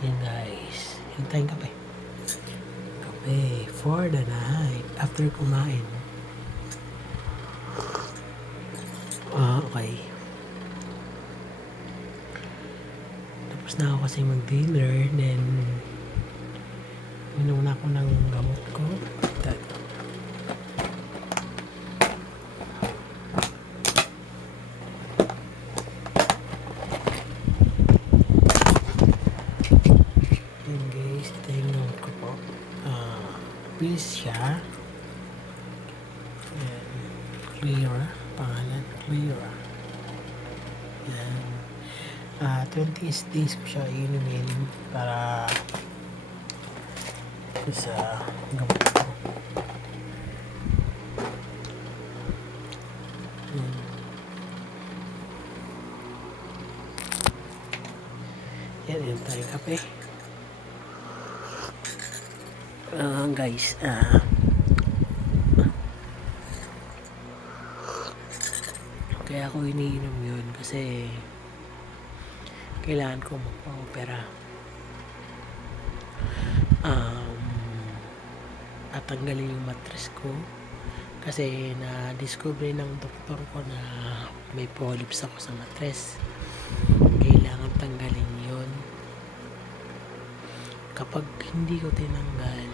Yan guys, hintayin kape. Kape for the night after kumain. Okay. Tapos na ako kasi mag-dinner, then inom na ako ng gamot ko. Yan guys, ito yung gamot ko po. Pills siya. Yan. Clear. Pangalan. Clear. Yan. 20 days ko siya inumin para sa gamot ko. Yan. Yan tayo kape. Guys, kaya ako iniinom yun kasi kailangan ko magpa-opera. Tatanggalin yung mattress ko kasi na-discover ng doktor ko na may polyps ako sa mattress. Kailangan tanggalin yun. Kapag hindi ko tinanggal,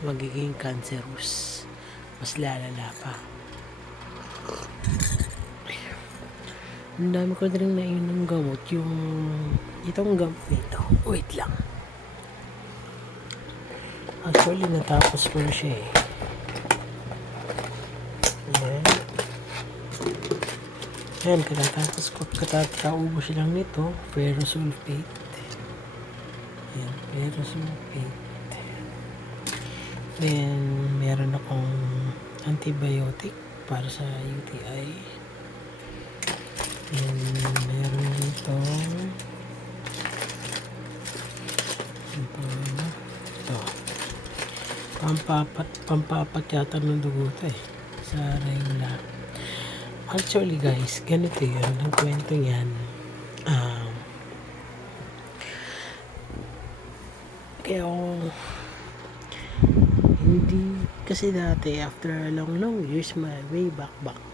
magiging cancerous, mas lalala pa. Ang dami ko na rin nainom gamot, yung itong gamot nito. Wait lang, actually natapos ko na siya eh. Yan, kataubos lang nito, ferrous sulfate. Yan, ferrous sulfate. Then meron akong antibiotic para sa UTI. And meron dito ito pampapat yata ng dugo ito eh, sa regla. Actually guys, ganito yun ang kwento yan. Kaya ako hindi, kasi dati after a long years, way back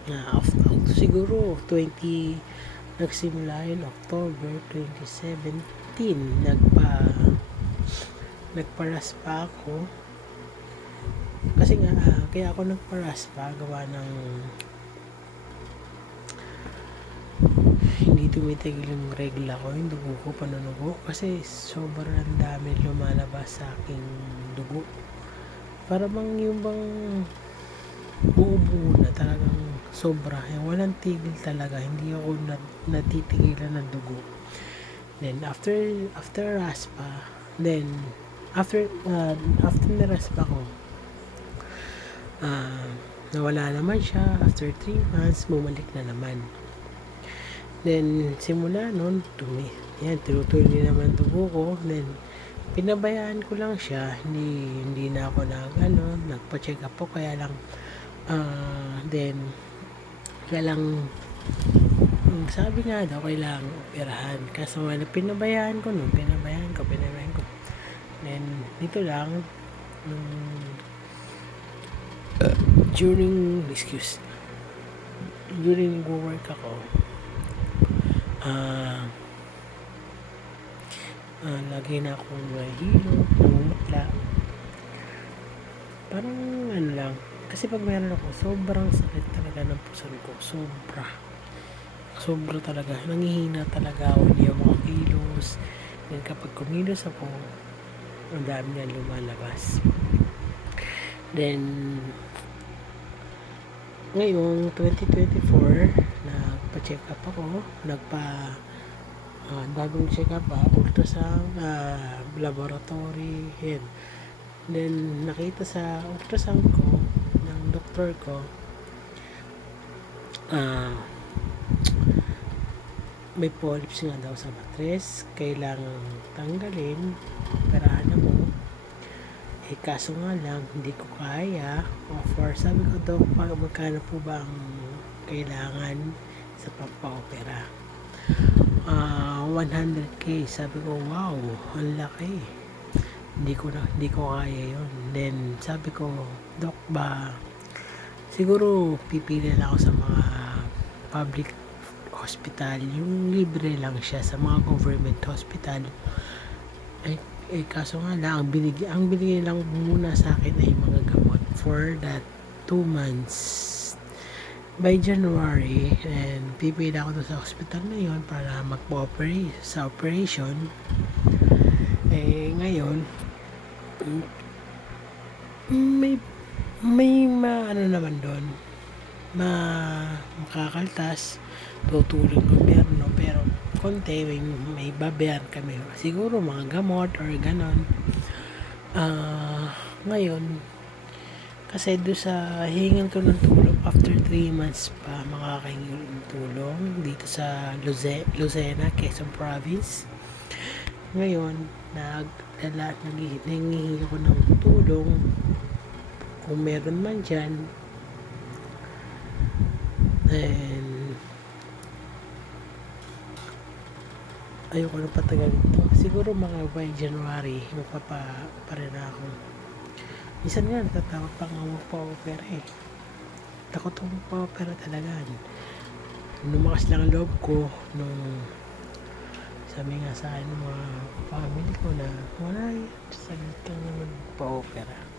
na siguro 20 nagsimula yun October 2017, nagparaspa ako kasi nga kaya ako nagparaspa gawa ng hindi tumitigil yung regla ko, yung dugo ko panunugo kasi sobrang dami lumalabas sa aking dugo. Para bang yung bang buo-buo na talagang sobra. Walang tigil talaga. Hindi ako natitigilan ng dugo. Then after raspa, then after na raspa ko, nawala naman siya. After 3 months, bumalik na naman. Then simula nun, tinutuloy naman dugo ko. Then pinabayaan ko lang siya, hindi na ako nagpa-check up po, kaya lang sabi nga daw kailangan operahan, kaso nga pinabayaan ko then dito lang during work ako, lagi na akong nahihilo, namumutla. Parang lang. Kasi pag meron ako, sobrang sakit talaga ng puson ko. Sobra talaga. Nangihina talaga ako. Hindi ako makakilos. Then kapag kumilos ako, ang dami na lumalabas. Then, ngayong 2024, nagpa-check up ako. Bagong check up, ultrasound, laboratory, yan. Then nakita sa ultrasound ko ng doktor ko, may polyps nga daw sa mattress, kailangan tanggalin, operahan na mo. Kaso nga lang, hindi ko kaya offer. Sabi ko daw, magkano po ba ang kailangan sa pampa-opera? 100K. Sabi ko, wow, ang laki. Hindi ko kaya yun. Then, sabi ko, Dok, ba, siguro pipili lang ako sa mga public hospital. Yung libre lang siya sa mga government hospital. Kaso nga lang, ang binigay lang muna sa akin ay mga gamot for that 2 months. By January, and pipili ako doon sa hospital na yon para magpo-operate sa operation. Ngayon, may ano naman doon, makakaltas, tutulong gobyerno, pero konti, may babayaran kami. Siguro mga gamot or ganon. Ngayon, kasi doon sa hingan ko ng tulong, after 3 months pa makakahingi ng tulong dito sa Lucena, Quezon Province. Ngayon, nanghihingi ako ng tulong kung meron man dyan. And ayoko na patagal ito. Siguro mga by January, magpapa rin ako. Minsan nga, natatakot pa nga magpa-opera eh. Takot ako magpa-opera talaga. Lumakas lang ang loob ko nung sabi nga sa akin ng mga family ko na wala yan, saglit lang naman magpa-opera.